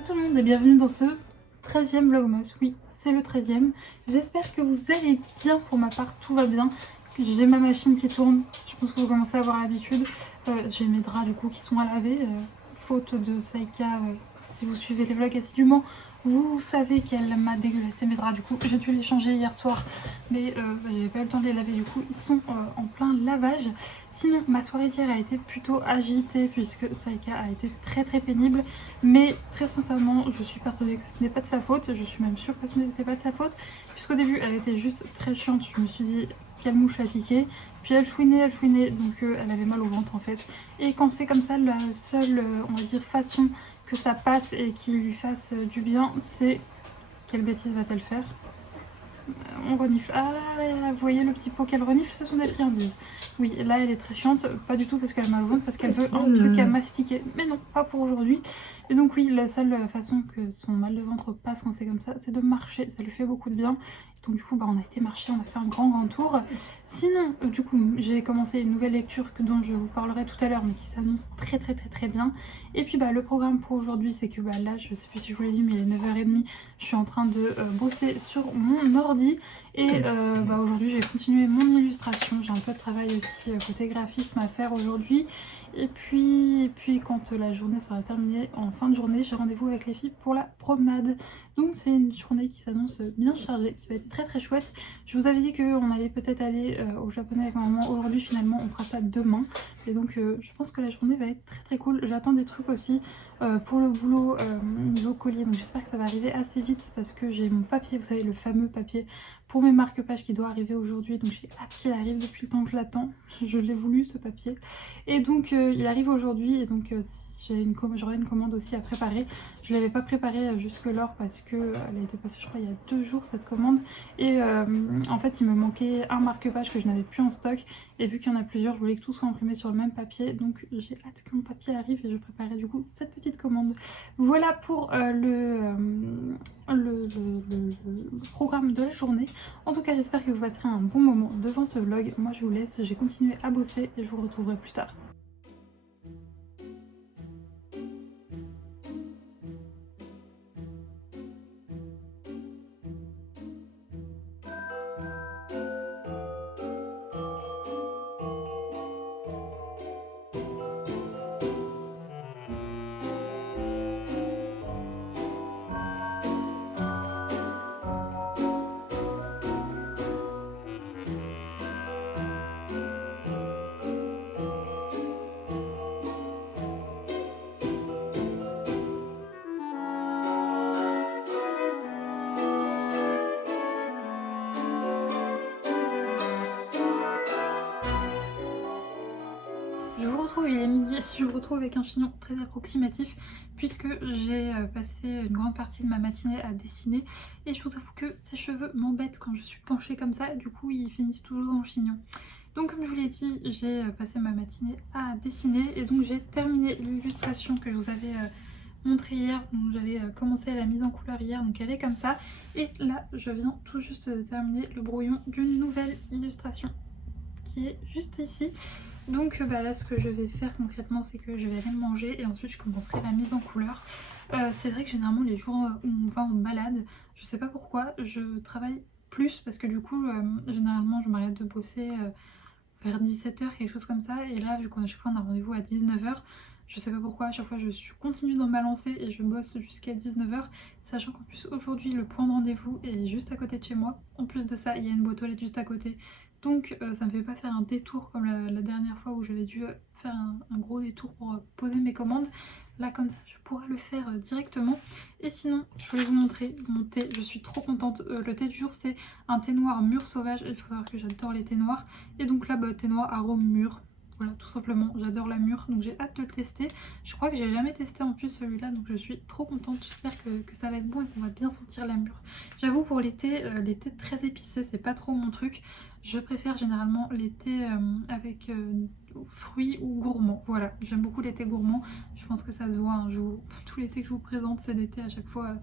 Hello tout le monde et bienvenue dans ce 13e Vlogmas. Oui, c'est le 13e. J'espère que vous allez bien. Pour ma part, tout va bien. J'ai ma machine qui tourne. Je pense que vous commencez à avoir l'habitude. J'ai mes draps du coup qui sont à laver. Faute de Saïka, si vous suivez les vlogs assidûment, vous savez qu'elle m'a dégueulassé mes draps. Du coup, j'ai dû les changer hier soir. Mais j'avais pas eu le temps de les laver. Du coup, ils sont en plein lavage. Sinon, ma soirée d'hier a été plutôt agitée puisque Saïka a été très pénible. Mais très sincèrement, je suis persuadée que ce n'est pas de sa faute. Je suis même sûre que ce n'était pas de sa faute. Puisqu'au début, elle était juste très chiante. Je me suis dit, quelle mouche l'a piqué. Puis elle chouinait, donc elle avait mal au ventre en fait. Et quand c'est comme ça, la seule, on va dire, façon que ça passe et qui lui fasse du bien, c'est... Quelle bêtise va-t-elle faire? On renifle. Ah, vous voyez le petit pot qu'elle renifle, ce sont des friandises. Oui, là elle est très chiante, pas du tout parce qu'elle a mal au ventre, parce qu'elle veut un truc à mastiquer. Mais non, pas pour aujourd'hui. Et donc oui, la seule façon que son mal de ventre passe quand c'est comme ça, c'est de marcher. Ça lui fait beaucoup de bien. Donc du coup, on a été marcher, on a fait un grand tour. Sinon, du coup, j'ai commencé une nouvelle lecture dont je vous parlerai tout à l'heure, mais qui s'annonce très bien. Et puis le programme pour aujourd'hui, c'est que là, je sais plus si je vous l'ai dit, mais il est 9h30. Je suis en train de bosser sur mon ordi. Et aujourd'hui, j'ai continué mon illustration. J'ai un peu de travail aussi côté graphisme à faire aujourd'hui. Et puis quand la journée sera terminée, en fin de journée, j'ai rendez-vous avec les filles pour la promenade. Donc c'est une journée qui s'annonce bien chargée, qui va être très chouette. Je vous avais dit qu'on allait peut-être aller au Japonais avec ma maman aujourd'hui, finalement on fera ça demain. Et donc je pense que la journée va être très cool. J'attends des trucs aussi pour le boulot niveau colis, donc j'espère que ça va arriver assez vite parce que j'ai mon papier, vous savez, le fameux papier pour mes marque-pages qui doit arriver aujourd'hui. Donc j'ai hâte qu'il arrive depuis le temps que je l'attends. Je l'ai voulu ce papier. Et donc il arrive aujourd'hui et donc j'aurai une commande aussi à préparer. Je ne l'avais pas préparée jusque-lors parce qu'elle a été passée je crois il y a 2 jours cette commande. Et en fait il me manquait un marque-page que je n'avais plus en stock. Et vu qu'il y en a plusieurs, je voulais que tout soit imprimé sur le même papier. Donc j'ai hâte que mon papier arrive et je préparerai du coup cette petite commande. Voilà pour le programme de la journée. En tout cas, j'espère que vous passerez un bon moment devant ce vlog. Moi je vous laisse, j'ai continué à bosser et je vous retrouverai plus tard. Je vous retrouve, il est midi, je vous retrouve avec un chignon très approximatif puisque j'ai passé une grande partie de ma matinée à dessiner et je vous avoue que ces cheveux m'embêtent quand je suis penchée comme ça, du coup ils finissent toujours en chignon. Donc comme je vous l'ai dit, j'ai passé ma matinée à dessiner et donc j'ai terminé l'illustration que je vous avais montrée hier, donc j'avais commencé la mise en couleur hier, donc elle est comme ça. Et là je viens tout juste de terminer le brouillon d'une nouvelle illustration qui est juste ici. Donc là ce que je vais faire concrètement, c'est que je vais aller manger et ensuite je commencerai la mise en couleur. C'est vrai que généralement les jours où on va en balade, je sais pas pourquoi, je travaille plus parce que du coup généralement je m'arrête de bosser vers 17h, quelque chose comme ça. Et là vu qu'on a chaque fois on a rendez-vous à 19h, je sais pas pourquoi, à chaque fois je continue dans ma lancée et je bosse jusqu'à 19h. Sachant qu'en plus aujourd'hui le point de rendez-vous est juste à côté de chez moi. En plus de ça il y a une boîte aux lettres juste à côté. Donc ça me fait pas faire un détour comme la dernière fois où j'avais dû faire un gros détour pour poser mes commandes. Là comme ça je pourrais le faire directement. Et sinon je voulais vous montrer mon thé, je suis trop contente. Le thé du jour c'est un thé noir mûr sauvage. Il faut savoir que j'adore les thés noirs. Et donc là thé noir arôme mûr. Voilà, tout simplement, j'adore la mûre, donc j'ai hâte de le tester. Je crois que j'ai jamais testé en plus celui-là, donc je suis trop contente. J'espère que ça va être bon et qu'on va bien sentir la mûre. J'avoue pour les thés très épicés, c'est pas trop mon truc. Je préfère généralement les thés avec fruits ou gourmands. Voilà, j'aime beaucoup les thés gourmands. Je pense que ça se voit, hein. Tous les thés que je vous présente, c'est des thés à chaque fois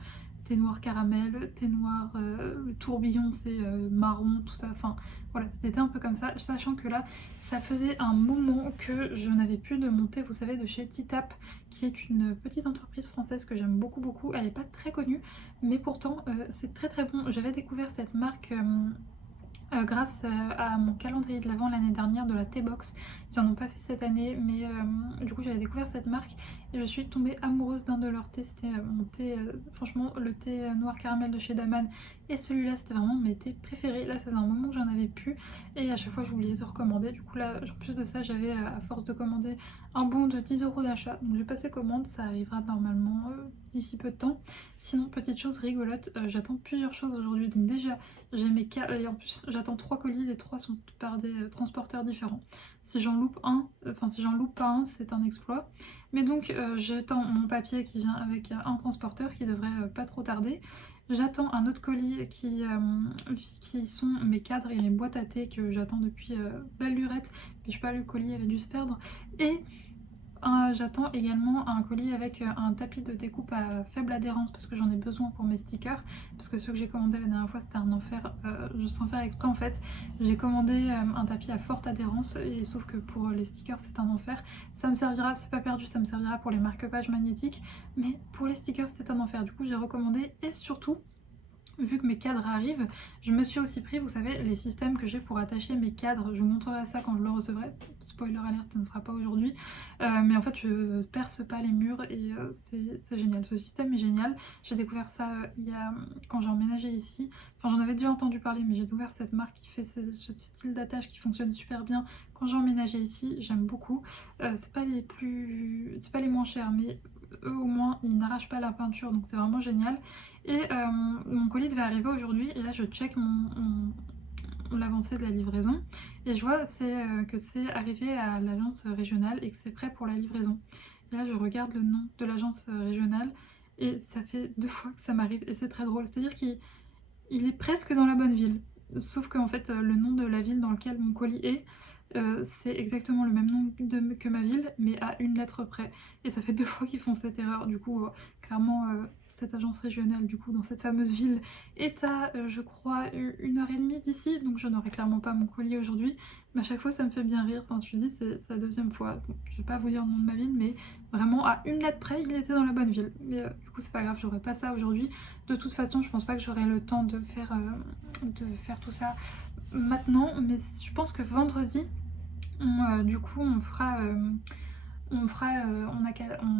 thé noir caramel, thé noir, le tourbillon c'est marron, tout ça, enfin voilà, c'était un peu comme ça, sachant que là ça faisait un moment que je n'avais plus de mon thé, vous savez, de chez Titap, qui est une petite entreprise française que j'aime beaucoup beaucoup. Elle n'est pas très connue, mais pourtant c'est très très bon. J'avais découvert cette marque grâce à mon calendrier de l'Avent l'année dernière de la T-Box. Ils en ont pas fait cette année, mais du coup j'avais découvert cette marque et je suis tombée amoureuse d'un de leurs thés. C'était mon thé, franchement le thé noir caramel de chez Daman, et celui-là c'était vraiment mes thés préférés. Là ça faisait un moment que j'en avais plus et à chaque fois j'oubliais de recommander. Du coup là, en plus de ça, j'avais à force de commander un bon de 10 € d'achat. Donc j'ai passé commande, ça arrivera normalement d'ici peu de temps. Sinon, petite chose rigolote, j'attends plusieurs choses aujourd'hui. Donc déjà j'ai mes cas et en plus j'attends 3 colis, les 3 sont par des transporteurs différents. Si j'en loupe un, enfin si j'en loupe pas un, c'est un exploit. Mais donc j'attends mon papier qui vient avec un transporteur qui devrait pas trop tarder. J'attends un autre colis qui sont mes cadres et mes boîtes à thé que j'attends depuis belle lurette. Puis je sais pas, le colis avait dû se perdre. Et j'attends également un colis avec un tapis de découpe à faible adhérence parce que j'en ai besoin pour mes stickers, parce que ceux que j'ai commandé la dernière fois c'était un enfer, sans faire exprès en fait. J'ai commandé un tapis à forte adhérence et sauf que pour les stickers c'est un enfer. Ça me servira, c'est pas perdu, ça me servira pour les marque-pages magnétiques, mais pour les stickers c'est un enfer. Du coup j'ai recommandé, et surtout vu que mes cadres arrivent, je me suis aussi pris, vous savez, les systèmes que j'ai pour attacher mes cadres. Je vous montrerai ça quand je le recevrai. Spoiler alert, ça ne sera pas aujourd'hui. Mais en fait, je perce pas les murs et c'est génial. Ce système est génial. J'ai découvert ça quand j'ai emménagé ici. Enfin, j'en avais déjà entendu parler, mais j'ai découvert cette marque qui fait ce style d'attache qui fonctionne super bien quand j'ai emménagé ici. J'aime beaucoup. C'est pas les moins chers, mais eux au moins ils n'arrachent pas la peinture, donc c'est vraiment génial. Et mon colis devait arriver aujourd'hui et là je check l'avancée de la livraison et je vois que c'est arrivé à l'agence régionale et que c'est prêt pour la livraison. Et là je regarde le nom de l'agence régionale et ça fait 2 fois que ça m'arrive et c'est très drôle, c'est à dire qu'il est presque dans la bonne ville, sauf qu'en fait le nom de la ville dans laquelle mon colis est, c'est exactement le même nom que ma ville, mais à une lettre près. Et ça fait 2 fois qu'ils font cette erreur. Du coup, clairement, cette agence régionale, du coup, dans cette fameuse ville, est à, je crois, 1h30 d'ici. Donc je n'aurai clairement pas mon colis aujourd'hui. Mais à chaque fois, ça me fait bien rire. Enfin, je me dis, c'est la 2e fois. Donc, je vais pas vous dire le nom de ma ville, mais vraiment, à une lettre près, il était dans la bonne ville. Mais du coup, c'est pas grave, j'aurai pas ça aujourd'hui. De toute façon, je pense pas que j'aurai le temps de faire tout ça maintenant, mais je pense que vendredi du coup on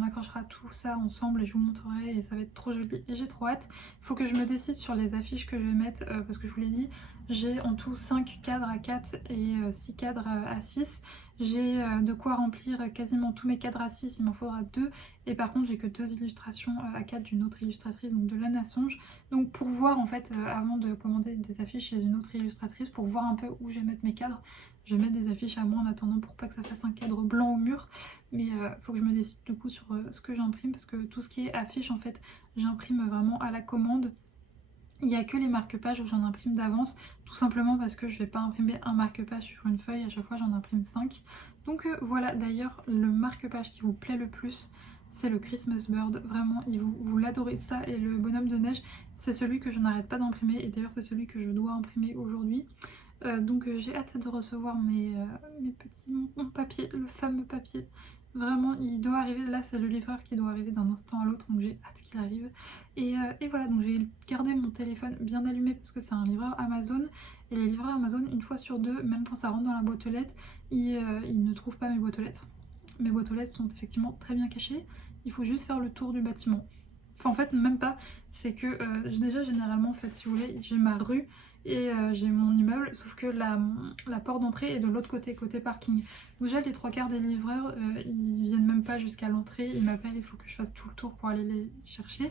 accrochera tout ça ensemble et je vous montrerai et ça va être trop joli et j'ai trop hâte. Il faut que je me décide sur les affiches que je vais mettre parce que je vous l'ai dit, j'ai en tout 5 cadres à 4 et 6 cadres à 6. J'ai de quoi remplir quasiment tous mes cadres à 6, il m'en faudra 2. Et par contre j'ai que 2 illustrations à 4 d'une autre illustratrice, donc de Lana Songe. Donc pour voir en fait, avant de commander des affiches chez une autre illustratrice, pour voir un peu où je vais mettre mes cadres, je vais mettre des affiches à moi en attendant pour pas que ça fasse un cadre blanc au mur. Mais il faut que je me décide du coup sur ce que j'imprime, parce que tout ce qui est affiche en fait j'imprime vraiment à la commande. Il n'y a que les marque-pages où j'en imprime d'avance, tout simplement parce que je vais pas imprimer un marque-page sur une feuille, à chaque fois j'en imprime 5. Donc voilà, d'ailleurs le marque-page qui vous plaît le plus, c'est le Christmas Bird. Vraiment, vous l'adorez, ça, et le bonhomme de neige, c'est celui que je n'arrête pas d'imprimer, et d'ailleurs c'est celui que je dois imprimer aujourd'hui. Donc j'ai hâte de recevoir mon papier, le fameux papier. Vraiment, il doit arriver, là c'est le livreur qui doit arriver d'un instant à l'autre, donc j'ai hâte qu'il arrive. Et voilà, donc j'ai gardé mon téléphone bien allumé parce que c'est un livreur Amazon. Et les livreurs Amazon, une fois sur deux, même quand ça rentre dans la boîte aux lettres, ils ne trouvent pas mes boîtes aux lettres. Mes boîtes aux lettres sont effectivement très bien cachées, il faut juste faire le tour du bâtiment. Enfin en fait même pas, c'est que déjà généralement en fait si vous voulez, j'ai ma rue et j'ai mon immeuble, sauf que la porte d'entrée est de l'autre côté, côté parking. Donc déjà les 3/4 des livreurs, ils viennent même pas jusqu'à l'entrée, ils m'appellent, il faut que je fasse tout le tour pour aller les chercher.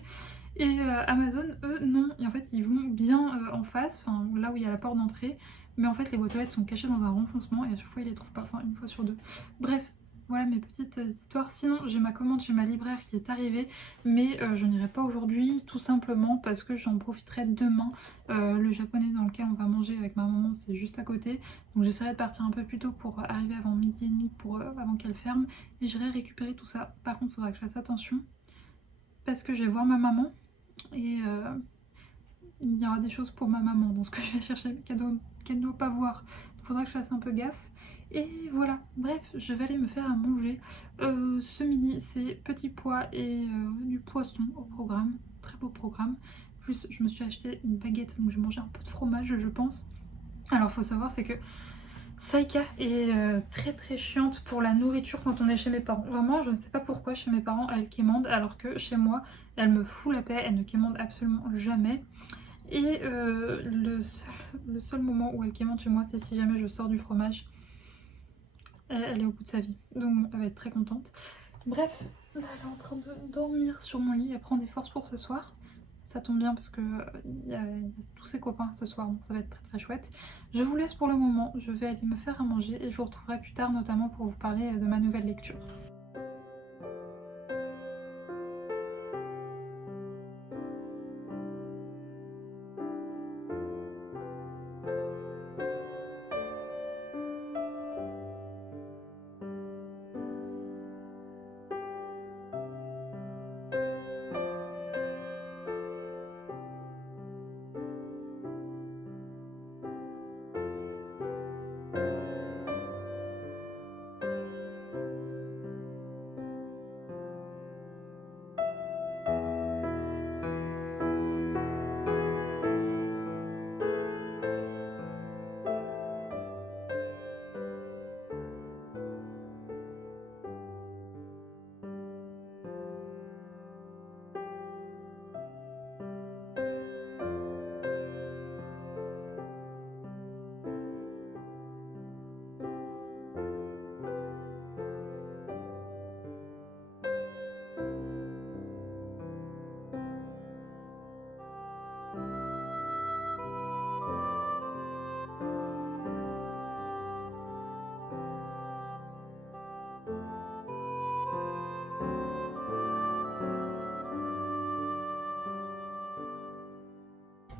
Et Amazon, eux, non, et en fait ils vont bien en face, là où il y a la porte d'entrée, mais en fait les boîtes aux lettres sont cachées dans un renfoncement et à chaque fois ils les trouvent pas, enfin une fois sur deux. Bref. Voilà mes petites histoires. Sinon j'ai ma commande chez ma libraire qui est arrivée, mais je n'irai pas aujourd'hui tout simplement parce que j'en profiterai demain. Le japonais dans lequel on va manger avec ma maman c'est juste à côté, donc j'essaierai de partir un peu plus tôt pour arriver avant 12h30 avant qu'elle ferme et j'irai récupérer tout ça. Par contre il faudra que je fasse attention parce que je vais voir ma maman Et il y aura des choses pour ma maman dans ce que je vais chercher qu'elle ne doit pas voir. Il faudra que je fasse un peu gaffe. Et voilà, bref, je vais aller me faire à manger. Ce midi, c'est petits pois et du poisson au programme. Très beau programme. Plus, je me suis acheté une baguette, donc j'ai mangé un peu de fromage, je pense. Alors, faut savoir, c'est que Saïka est très très chiante pour la nourriture quand on est chez mes parents. Vraiment, je ne sais pas pourquoi chez mes parents, elle quémande, alors que chez moi, elle me fout la paix, elle ne quémande absolument jamais. Et le seul moment où elle quémande chez moi, c'est si jamais je sors du fromage. Elle est au bout de sa vie, donc elle va être très contente. Bref, là, elle est en train de dormir sur mon lit, elle prend des forces pour ce soir. Ça tombe bien parce que y a tous ses copains ce soir, donc ça va être très très chouette. Je vous laisse pour le moment, je vais aller me faire à manger et je vous retrouverai plus tard notamment pour vous parler de ma nouvelle lecture.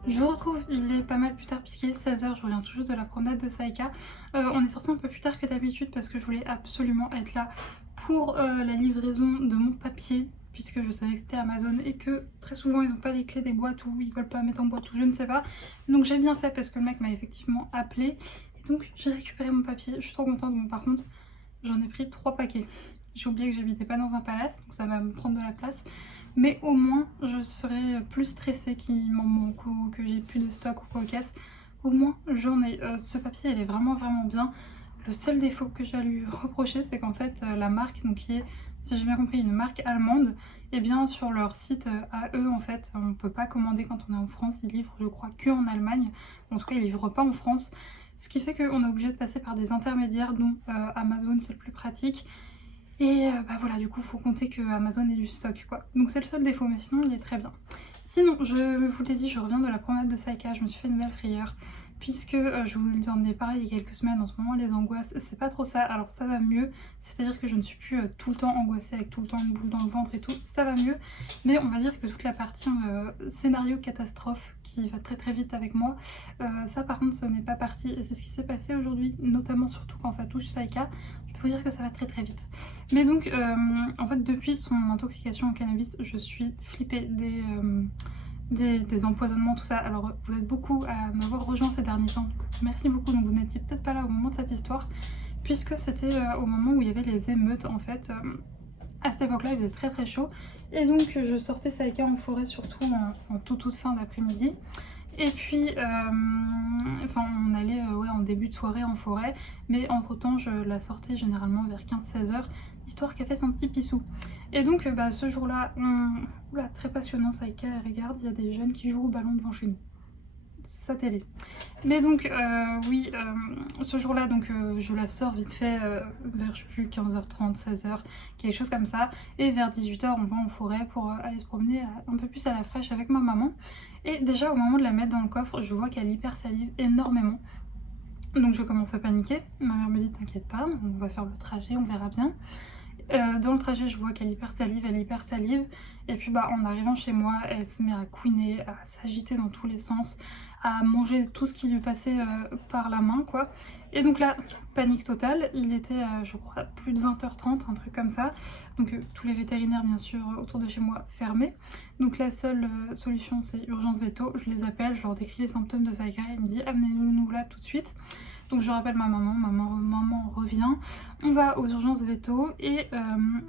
Je vous retrouve, il est pas mal plus tard puisqu'il est 16 h, je reviens tout juste de la promenade de Saïka. On est sorti un peu plus tard que d'habitude parce que je voulais absolument être là pour la livraison de mon papier, puisque je savais que c'était Amazon et que très souvent ils n'ont pas les clés des boîtes ou ils veulent pas mettre en boîte ou je ne sais pas. Donc j'ai bien fait parce que le mec m'a effectivement appelé et donc j'ai récupéré mon papier. Je suis trop contente. Bon, par contre j'en ai pris 3 paquets. J'ai oublié que j'habitais pas dans un palace, donc ça va me prendre de la place. Mais au moins je serai plus stressée qu'il m'en manque ou que j'ai plus de stock ou quoi au casse. Au moins j'en ai. Ce papier il est vraiment bien. Le seul défaut que j'ai à lui reprocher, c'est qu'en fait la marque, donc qui est, si j'ai bien compris, une marque allemande, et bien sur leur site à eux en fait on peut pas commander quand on est en France. Ils livrent je crois que en Allemagne, en tout cas ils livrent pas en France, ce qui fait qu'on est obligé de passer par des intermédiaires dont Amazon c'est le plus pratique. Et bah voilà, du coup faut compter que Amazon ait du stock quoi. Donc c'est le seul défaut, mais sinon il est très bien. Sinon, je vous l'ai dit, je reviens de la promenade de Saïka, je me suis fait une belle frayeur. Puisque je vous en ai parlé il y a quelques semaines, en ce moment les angoisses, c'est pas trop ça. Alors ça va mieux, c'est-à-dire que je ne suis plus tout le temps angoissée avec tout le temps une boule dans le ventre et tout, ça va mieux. Mais on va dire que toute la partie scénario catastrophe qui va très vite avec moi, ça par contre ce n'est pas parti. Et c'est ce qui s'est passé aujourd'hui, notamment surtout quand ça touche Saïka. Je peux vous dire que ça va très vite. Mais donc en fait depuis son intoxication au cannabis, je suis flippée des empoisonnements, tout ça. Alors vous êtes beaucoup à m'avoir rejoint ces derniers temps, merci beaucoup. Donc vous n'étiez peut-être pas là au moment de cette histoire, puisque c'était au moment où il y avait les émeutes en fait. À cette époque là il faisait très chaud et donc je sortais Saïka en forêt, surtout en toute fin d'après-midi. Et puis enfin on allait ouais, en début de soirée en forêt, mais entre temps je la sortais généralement vers 15-16 h, histoire qu'elle fasse un petit pissou. Et donc bah, ce jour là, oula, très passionnant Saïka, regarde, il y a des jeunes qui jouent au ballon devant chez nous. C'est sa télé. Mais donc oui, ce jour là donc je la sors vite fait vers je sais plus 15h30, 16h, quelque chose comme ça. Et vers 18h on va en forêt pour aller se promener un peu plus à la fraîche avec ma maman. Et déjà au moment de la mettre dans le coffre, je vois qu'elle hypersalive énormément. Donc je commence à paniquer. Ma mère me dit t'inquiète pas, on va faire le trajet, on verra bien. Dans le trajet je vois qu'elle hypersalive, et puis bah en arrivant chez moi elle se met à couiner, à s'agiter dans tous les sens, à manger tout ce qui lui passait par la main quoi. Et donc là, panique totale, il était je crois plus de 20h30, un truc comme ça. Donc tous les vétérinaires bien sûr autour de chez moi fermés. Donc la seule solution c'est urgence veto, je les appelle, je leur décris les symptômes de Saïka, il me dit amenez-nous là tout de suite. Donc je rappelle ma maman revient, on va aux urgences veto et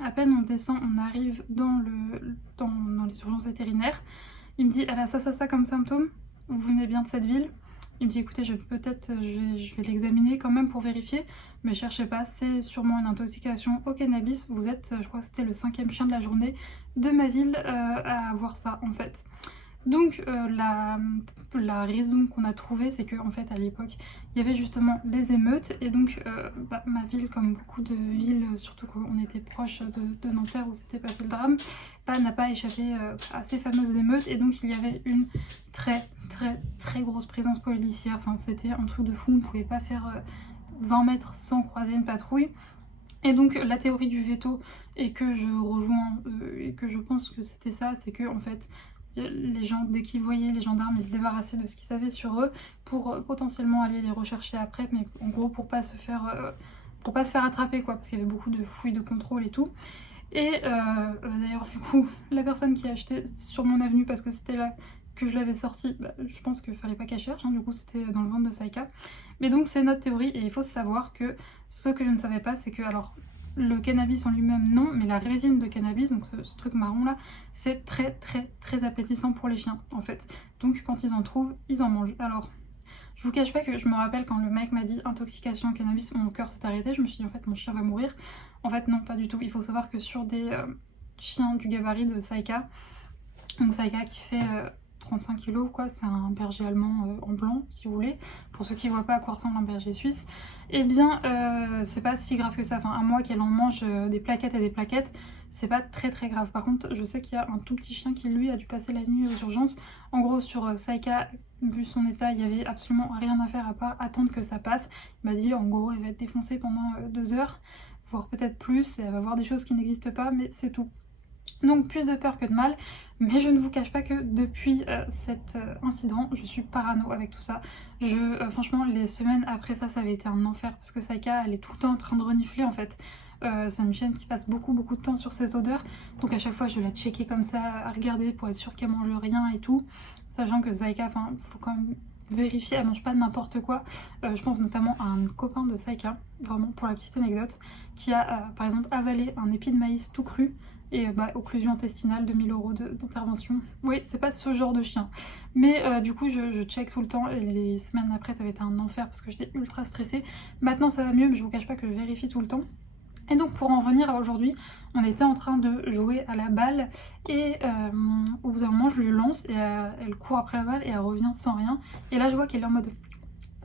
à peine on descend, on arrive dans les urgences vétérinaires. Il me dit elle a ça comme symptôme, vous venez bien de cette ville? Il me dit écoutez je vais l'examiner quand même pour vérifier, mais cherchez pas, c'est sûrement une intoxication au cannabis, vous êtes, je crois que c'était le 5e chien de la journée de ma ville à avoir ça en fait. Donc la raison qu'on a trouvée, c'est qu'en fait à l'époque il y avait justement les émeutes et donc ma ville, comme beaucoup de villes, surtout qu'on était proche de Nanterre où s'était passé le drame, n'a pas échappé à ces fameuses émeutes et donc il y avait une très grosse présence policière. Enfin c'était un truc de fou, on ne pouvait pas faire 20 mètres sans croiser une patrouille. Et donc la théorie du veto, et que je rejoins et que je pense que c'était ça, c'est que en fait les gens, dès qu'ils voyaient les gendarmes, ils se débarrassaient de ce qu'ils savaient sur eux pour potentiellement aller les rechercher après, mais en gros pour pas se faire attraper quoi, parce qu'il y avait beaucoup de fouilles de contrôle et tout. Et d'ailleurs du coup la personne qui a acheté sur mon avenue, parce que c'était là que je l'avais sorti, je pense qu'il fallait pas qu'elle cherche, hein, du coup c'était dans le ventre de Saïka. Mais donc c'est notre théorie et il faut savoir que ce que je ne savais pas, c'est que alors le cannabis en lui-même non, mais la résine de cannabis, donc ce truc marron là, c'est très appétissant pour les chiens en fait. Donc quand ils en trouvent, ils en mangent. Alors je vous cache pas que je me rappelle quand le mec m'a dit intoxication au cannabis, mon cœur s'est arrêté, je me suis dit en fait mon chien va mourir. En fait non, pas du tout. Il faut savoir que sur des chiens du gabarit de Saïka, donc Saïka qui fait 35 kg quoi, c'est un berger allemand en blanc si vous voulez, pour ceux qui voient pas à quoi ressemble un berger suisse, et bien c'est pas si grave que ça, enfin à moi qu'elle en mange des plaquettes et des plaquettes, c'est pas très grave. Par contre je sais qu'il y a un tout petit chien qui lui a dû passer la nuit aux urgences. En gros sur Saïka, vu son état, il y avait absolument rien à faire à part attendre que ça passe. Il m'a dit en gros elle va être défoncée pendant 2 heures, voire peut-être plus, et elle va voir des choses qui n'existent pas, mais c'est tout. Donc plus de peur que de mal, mais je ne vous cache pas que depuis cet incident, je suis parano avec tout ça. Franchement, les semaines après ça, ça avait été un enfer parce que Saïka, elle est tout le temps en train de renifler en fait. C'est une chienne qui passe beaucoup de temps sur ses odeurs, donc à chaque fois je la checkais comme ça, à regarder pour être sûre qu'elle mange rien et tout, sachant que Saïka, enfin, faut quand même vérifier, elle mange pas n'importe quoi. Je pense notamment à un copain de Saïka, vraiment pour la petite anecdote, qui a par exemple avalé un épi de maïs tout cru. Et occlusion intestinale, 2000 € d'intervention. Oui, c'est pas ce genre de chien. Mais du coup, je check tout le temps. Et les semaines après, ça avait été un enfer parce que j'étais ultra stressée. Maintenant, ça va mieux, mais je vous cache pas que je vérifie tout le temps. Et donc, pour en revenir à aujourd'hui, on était en train de jouer à la balle. Et au bout d'un moment, je lui lance et elle court après la balle et elle revient sans rien. Et là, je vois qu'elle est en mode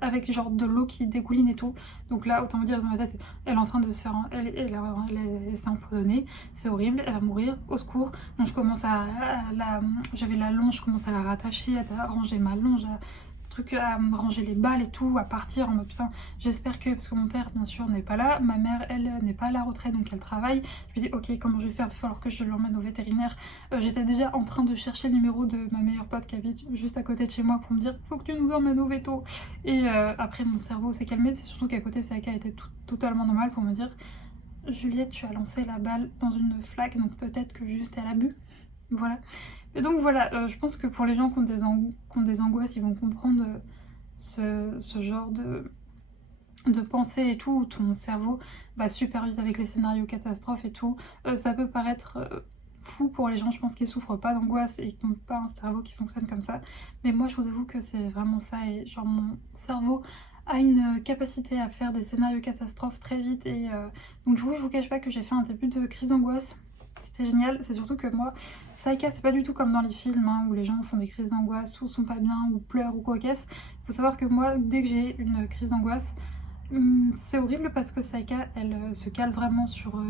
avec genre de l'eau qui dégouline et tout. Donc là, autant vous dire, dans ma tête, elle est en train de se faire... Elle s'est empoisonnée, c'est horrible, elle va mourir, au secours. Donc je commence j'avais la longe, je commence à la rattacher, à ranger ma longe, à ranger les balles et tout, à partir en mode putain, j'espère que, parce que mon père bien sûr n'est pas là, ma mère elle n'est pas à la retraite donc elle travaille. Je me dis ok, comment je vais faire, il va falloir que je l'emmène au vétérinaire. J'étais déjà en train de chercher le numéro de ma meilleure pote qui habite juste à côté de chez moi pour me dire faut que tu nous emmènes au veto. Et après mon cerveau s'est calmé, c'est surtout qu'à côté Saïka était totalement normal pour me dire Juliette, tu as lancé la balle dans une flaque donc peut-être que juste elle a bu. Voilà. Et donc voilà, je pense que pour les gens qui ont des angoisses, ils vont comprendre ce genre de pensée et tout, où ton cerveau va super vite avec les scénarios catastrophes et tout. Ça peut paraître fou pour les gens, je pense, qui souffrent pas d'angoisse et qui n'ont pas un cerveau qui fonctionne comme ça. Mais moi, je vous avoue que c'est vraiment ça, et genre mon cerveau a une capacité à faire des scénarios catastrophes très vite. Et donc du coup, je vous cache pas que j'ai fait un début de crise d'angoisse. C'était génial, c'est surtout que moi, Saïka, c'est pas du tout comme dans les films hein, où les gens font des crises d'angoisse ou sont pas bien ou pleurent ou quoi qu'est-ce. Il faut savoir que moi, dès que j'ai une crise d'angoisse, c'est horrible parce que Saïka, elle se cale vraiment sur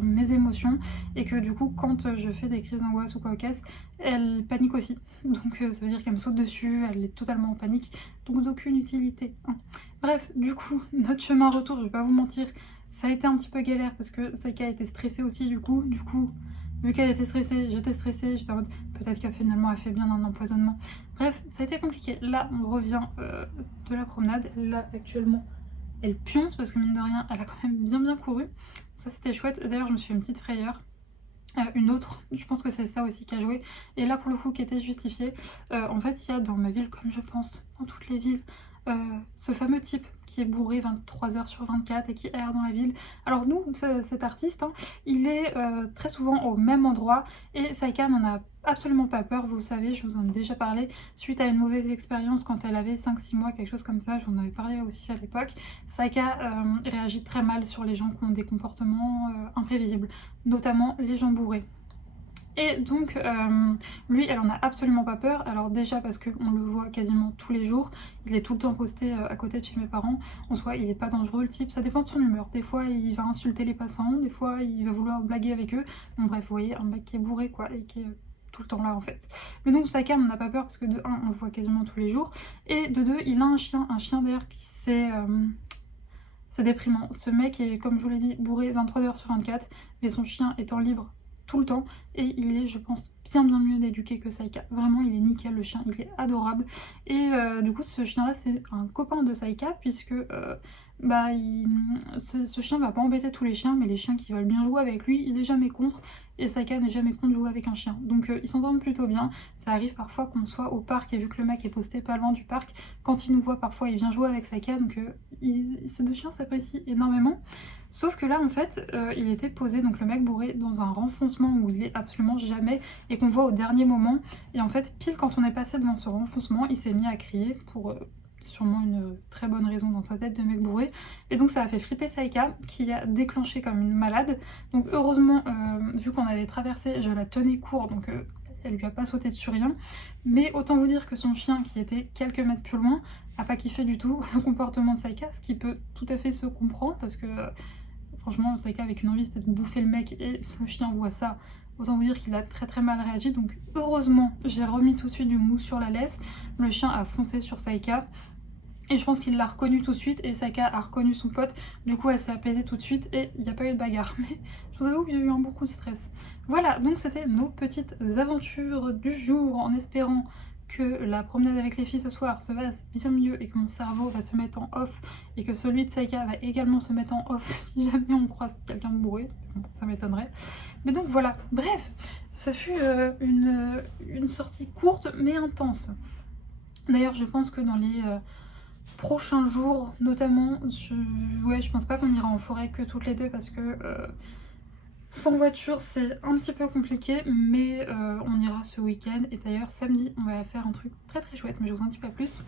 mes émotions, et que du coup, quand je fais des crises d'angoisse ou quoi qu'est-ce, elle panique aussi. Donc ça veut dire qu'elle me saute dessus, elle est totalement en panique, donc d'aucune utilité. Hein. Bref, du coup, notre chemin retour, je vais pas vous mentir, ça a été un petit peu galère parce que Saïka était stressée aussi du coup vu qu'elle était stressée, j'étais stressée, j'étais en mode peut-être qu'elle finalement a fait bien un empoisonnement. Bref, ça a été compliqué. Là, on revient de la promenade. Là, actuellement, elle pionce parce que mine de rien, elle a quand même bien couru. Ça, c'était chouette. D'ailleurs, je me suis fait une petite frayeur. Une autre, je pense que c'est ça aussi qui a joué, et là pour le coup qui était justifié. En fait, il y a dans ma ville, comme je pense dans toutes les villes, ce fameux type qui est bourré 23h/24 et qui erre dans la ville. Alors nous, cet artiste, hein, il est très souvent au même endroit, et Saïka n'en a absolument pas peur. Vous savez, je vous en ai déjà parlé, suite à une mauvaise expérience quand elle avait 5-6 mois, quelque chose comme ça, j'en avais parlé aussi à l'époque. Saïka réagit très mal sur les gens qui ont des comportements imprévisibles, notamment les gens bourrés. Et donc, lui, elle en a absolument pas peur. Alors déjà parce qu'on le voit quasiment tous les jours. Il est tout le temps posté à côté de chez mes parents. En soi, il est pas dangereux le type, ça dépend de son humeur. Des fois, il va insulter les passants, des fois, il va vouloir blaguer avec eux. Bon bref, vous voyez, un mec qui est bourré quoi, et qui est tout le temps là en fait. Mais donc Saïka n'en a pas peur parce que de 1, on le voit quasiment tous les jours. Et de 2, il a un chien d'ailleurs qui s'est... c'est déprimant. Ce mec est, comme je vous l'ai dit, bourré 23h/24, mais son chien étant libre tout le temps, et il est, je pense, bien mieux éduqué que Saïka. Vraiment, il est nickel, le chien, il est adorable. Et du coup, ce chien-là, c'est un copain de Saïka, puisque ce chien va pas embêter tous les chiens, mais les chiens qui veulent bien jouer avec lui, il est jamais contre, et Saïka n'est jamais contre jouer avec un chien. Donc ils s'entendent plutôt bien. Ça arrive parfois qu'on soit au parc, et vu que le mec est posté pas loin du parc, quand il nous voit, parfois il vient jouer avec Saïka, donc ces deux chiens s'apprécient énormément. Sauf que là en fait il était posé, donc le mec bourré, dans un renfoncement où il est absolument jamais, et qu'on voit au dernier moment, et en fait pile quand on est passé devant ce renfoncement, il s'est mis à crier pour sûrement une très bonne raison dans sa tête de mec bourré, et donc ça a fait flipper Saïka qui a déclenché comme une malade. Donc heureusement vu qu'on allait traverser, je la tenais court, donc elle lui a pas sauté dessus rien, mais autant vous dire que son chien qui était quelques mètres plus loin a pas kiffé du tout le comportement de Saïka, ce qui peut tout à fait se comprendre parce que franchement, Saïka avec une envie c'était de bouffer le mec, et le chien voit ça, autant vous dire qu'il a très mal réagi. Donc heureusement, j'ai remis tout de suite du mousse sur la laisse, le chien a foncé sur Saïka, et je pense qu'il l'a reconnu tout de suite, et Saïka a reconnu son pote, du coup elle s'est apaisée tout de suite, et il n'y a pas eu de bagarre. Mais je vous avoue que j'ai eu un bon coup de stress. Voilà, donc c'était nos petites aventures du jour, en espérant que la promenade avec les filles ce soir se passe bien mieux, et que mon cerveau va se mettre en off, et que celui de Saïka va également se mettre en off si jamais on croise quelqu'un de bourré. Bon, ça m'étonnerait. Mais donc voilà, bref, ça fut une sortie courte mais intense. D'ailleurs, je pense que dans les prochains jours, notamment, je pense pas qu'on ira en forêt que toutes les deux, parce que sans voiture c'est un petit peu compliqué, mais on ira ce week-end. Et d'ailleurs samedi on va faire un truc très chouette, mais je vous en dis pas plus.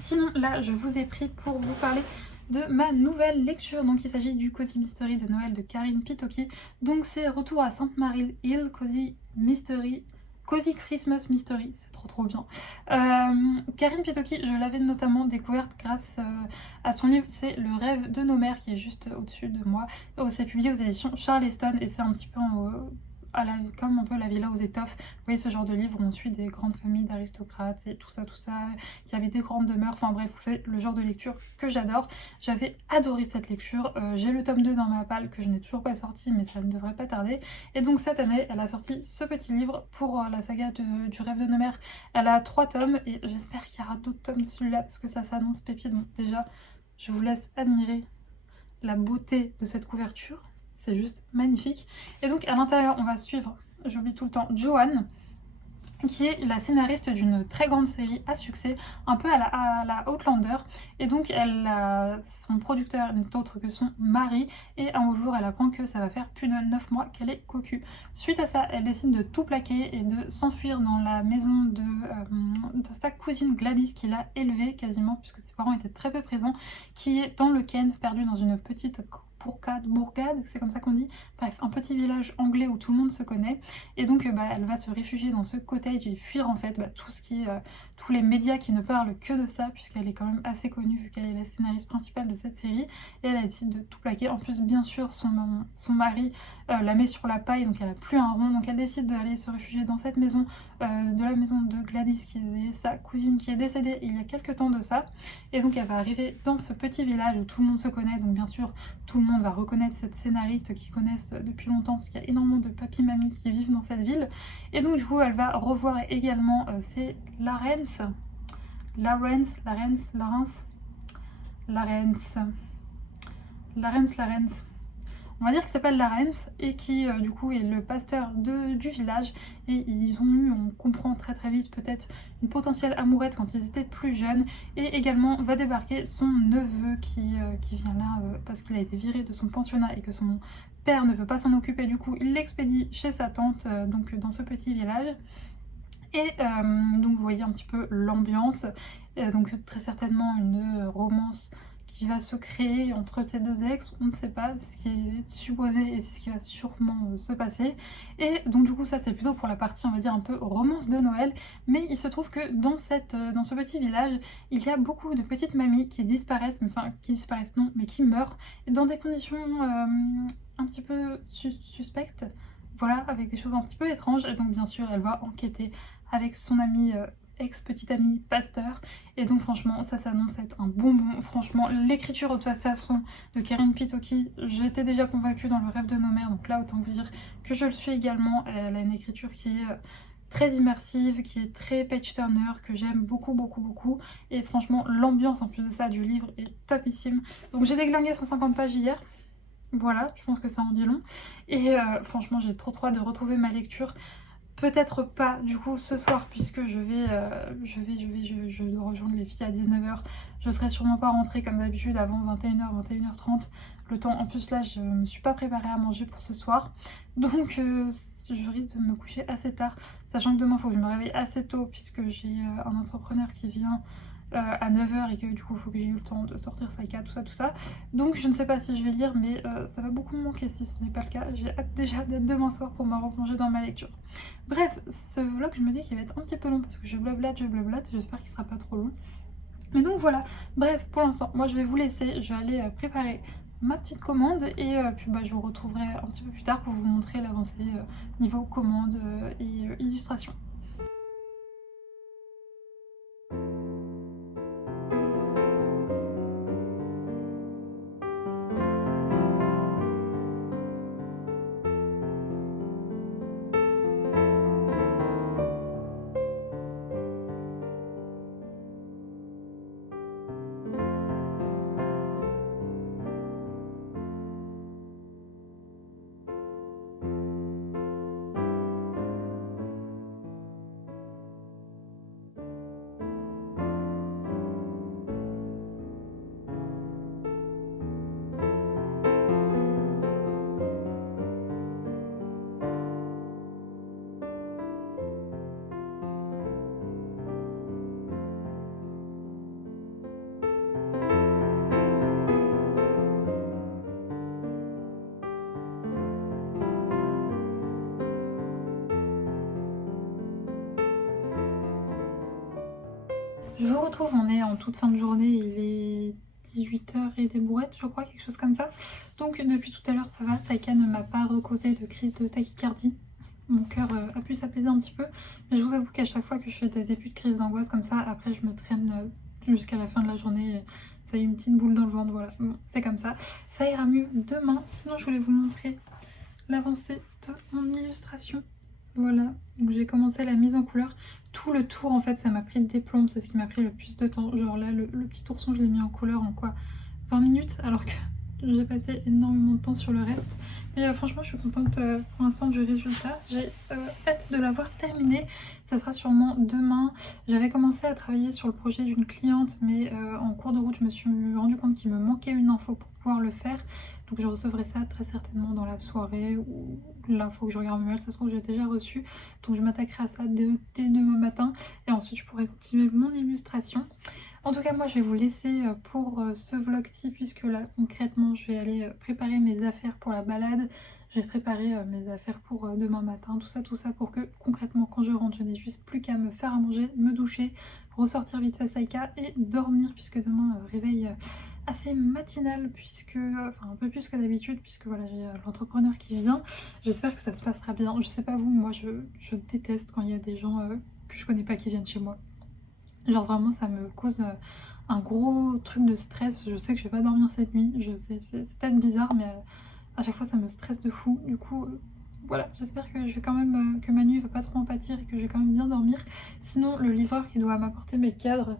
Sinon là je vous ai pris pour vous parler de ma nouvelle lecture. Donc il s'agit du Cozy Mystery de Noël de Karine Pitoki. Donc c'est Retour à Sainte-Marie Hill, Cozy Christmas Mystery, c'est trop bien. Karine Pitoki, je l'avais notamment découverte grâce à son livre C'est le rêve de nos mères, qui est juste au-dessus de moi. C'est publié aux éditions Charleston, et c'est un petit peu comme un peu La Villa aux étoffes. Vous voyez ce genre de livre où on suit des grandes familles d'aristocrates et tout ça, qui avait des grandes demeures, enfin bref, c'est le genre de lecture que j'adore. J'avais adoré cette lecture, j'ai le tome 2 dans ma palle que je n'ai toujours pas sorti, mais ça ne devrait pas tarder. Et donc cette année, elle a sorti ce petit livre pour la saga du rêve de nos mères. Elle a 3 tomes, et j'espère qu'il y aura d'autres tomes de celui-là, parce que ça s'annonce pépite. Donc déjà, je vous laisse admirer la beauté de cette couverture. C'est juste magnifique. Et donc à l'intérieur on va suivre, j'oublie tout le temps, Joanne, qui est la scénariste d'une très grande série à succès, un peu à la Outlander. Et donc son producteur n'est autre que son mari, et un jour elle apprend que ça va faire plus de 9 mois qu'elle est cocu. Suite à ça, elle décide de tout plaquer et de s'enfuir dans la maison de sa cousine Gladys, qui l'a élevée quasiment, puisque ses parents étaient très peu présents, qui est dans le Kent, perdue dans une petite bourgade, c'est comme ça qu'on dit, bref, un petit village anglais où tout le monde se connaît. Et donc elle va se réfugier dans ce cottage et fuir en fait tous les médias qui ne parlent que de ça, puisqu'elle est quand même assez connue vu qu'elle est la scénariste principale de cette série. Et elle a décidé de tout plaquer. En plus bien sûr son mari la met sur la paille, donc elle a plus un rond, donc elle décide d'aller se réfugier dans cette maison, de la maison de Gladys, qui est sa cousine, qui est décédée il y a quelques temps de ça. Et donc elle va arriver dans ce petit village où tout le monde se connaît, donc bien sûr tout le monde monde va reconnaître cette scénariste qui connaissent depuis longtemps parce qu'il y a énormément de papy-mamies qui vivent dans cette ville. Et donc du coup elle va revoir également, c'est Laurence, on va dire qu'il s'appelle Laurence et qui du coup est le pasteur du village, et ils ont eu, on comprend très très vite peut-être, une potentielle amourette quand ils étaient plus jeunes, et également va débarquer son neveu qui vient là parce qu'il a été viré de son pensionnat et que son père ne veut pas s'en occuper, du coup il l'expédie chez sa tante donc dans ce petit village. Et donc vous voyez un petit peu l'ambiance, donc très certainement une romance qui va se créer entre ces deux ex, on ne sait pas, c'est ce qui est supposé et c'est ce qui va sûrement se passer. Et donc du coup ça c'est plutôt pour la partie on va dire un peu romance de Noël, mais il se trouve que dans ce petit village, il y a beaucoup de petites mamies qui disparaissent, enfin qui disparaissent non, mais qui meurent dans des conditions un petit peu suspectes, voilà, avec des choses un petit peu étranges, et donc bien sûr elle va enquêter avec son ami ex-petit ami pasteur, et donc franchement ça s'annonce être un bonbon. Franchement l'écriture de toute façon de Karen Pitoki, j'étais déjà convaincue dans Le Rêve de nos mères, donc là autant vous dire que je le suis également. Elle a une écriture qui est très immersive, qui est très page turner, que j'aime beaucoup beaucoup beaucoup, et franchement l'ambiance en plus de ça du livre est topissime. Donc j'ai déglingué 150 pages hier, voilà, je pense que ça en dit long, et franchement j'ai trop hâte de retrouver ma lecture. Peut-être pas du coup ce soir puisque je dois rejoindre les filles à 19h. Je serai sûrement pas rentrée comme d'habitude avant 21h, 21h30. Le temps, en plus là je me suis pas préparée à manger pour ce soir. Donc je risque de me coucher assez tard. Sachant que demain il faut que je me réveille assez tôt puisque j'ai un entrepreneur qui vient à 9h et que du coup il faut que j'ai eu le temps de sortir Saïka, tout ça. Donc je ne sais pas si je vais lire, mais ça va beaucoup me manquer si ce n'est pas le cas. J'ai hâte déjà d'être demain soir pour me replonger dans ma lecture. Bref, ce vlog je me dis qu'il va être un petit peu long parce que je blablate, j'espère qu'il sera pas trop long. Mais donc voilà, bref, pour l'instant moi je vais vous laisser, je vais aller préparer ma petite commande, et puis bah, je vous retrouverai un petit peu plus tard pour vous montrer l'avancée niveau commande et illustration. Je vous retrouve, on est en toute fin de journée, il est 18h et des brouettes je crois, quelque chose comme ça. Donc depuis tout à l'heure ça va, Saïka ne m'a pas recausé de crise de tachycardie. Mon cœur a pu s'apaiser un petit peu, mais je vous avoue qu'à chaque fois que je fais des débuts de crise d'angoisse comme ça, après je me traîne jusqu'à la fin de la journée, ça y est, une petite boule dans le ventre, voilà, bon, c'est comme ça. Ça ira mieux demain, sinon je voulais vous montrer l'avancée de mon illustration. Voilà, donc j'ai commencé la mise en couleur. Tout le tour en fait ça m'a pris des plombes, c'est ce qui m'a pris le plus de temps. Genre là le petit ourson je l'ai mis en couleur en quoi, 20 minutes, alors que j'ai passé énormément de temps sur le reste. Mais franchement je suis contente pour l'instant du résultat. J'ai hâte de l'avoir terminé. Ça sera sûrement demain. J'avais commencé à travailler sur le projet d'une cliente, mais en cours de route je me suis rendu compte qu'il me manquait une info pour pouvoir le faire. Donc je recevrai ça très certainement dans la soirée, ou là il faut que je regarde mes mails, ça se trouve j'ai déjà reçu. Donc je m'attaquerai à ça dès demain matin, et ensuite je pourrai continuer mon illustration. En tout cas moi je vais vous laisser pour ce vlog-ci, puisque là concrètement je vais aller préparer mes affaires pour la balade. Je vais préparer mes affaires pour demain matin, tout ça pour que concrètement quand je rentre je n'ai juste plus qu'à me faire à manger, me doucher, ressortir vite fait Saïka et dormir, puisque demain réveil assez matinal, puisque enfin un peu plus que d'habitude, puisque voilà j'ai l'entrepreneur qui vient. J'espère que ça se passera bien. Je sais pas vous, moi je déteste quand il y a des gens que je connais pas qui viennent chez moi. Genre vraiment ça me cause un gros truc de stress. Je sais que je vais pas dormir cette nuit, je sais, c'est peut-être bizarre, mais à chaque fois ça me stresse de fou. Du coup, voilà, j'espère que je vais quand même, que ma nuit va pas trop en pâtir et que je vais quand même bien dormir. Sinon, le livreur qui doit m'apporter mes cadres,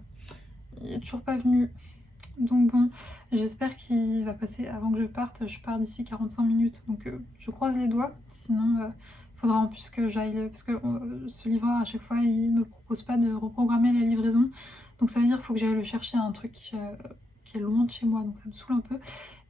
il est toujours pas venu. Donc bon, j'espère qu'il va passer avant que je parte. Je pars d'ici 45 minutes, donc je croise les doigts. Sinon, il faudra en plus que j'aille, parce que ce livreur à chaque fois il me propose pas de reprogrammer la livraison. Donc ça veut dire qu'il faut que j'aille le chercher à un truc qui est loin de chez moi, donc ça me saoule un peu.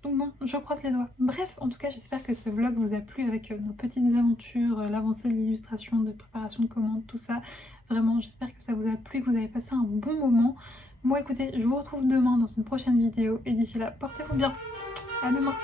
Donc bon, je croise les doigts. Bref, en tout cas, j'espère que ce vlog vous a plu avec nos petites aventures, l'avancée de l'illustration, de préparation de commandes, tout ça. Vraiment, j'espère que ça vous a plu, que vous avez passé un bon moment. Moi, écoutez, je vous retrouve demain dans une prochaine vidéo et d'ici là, portez-vous bien. À demain.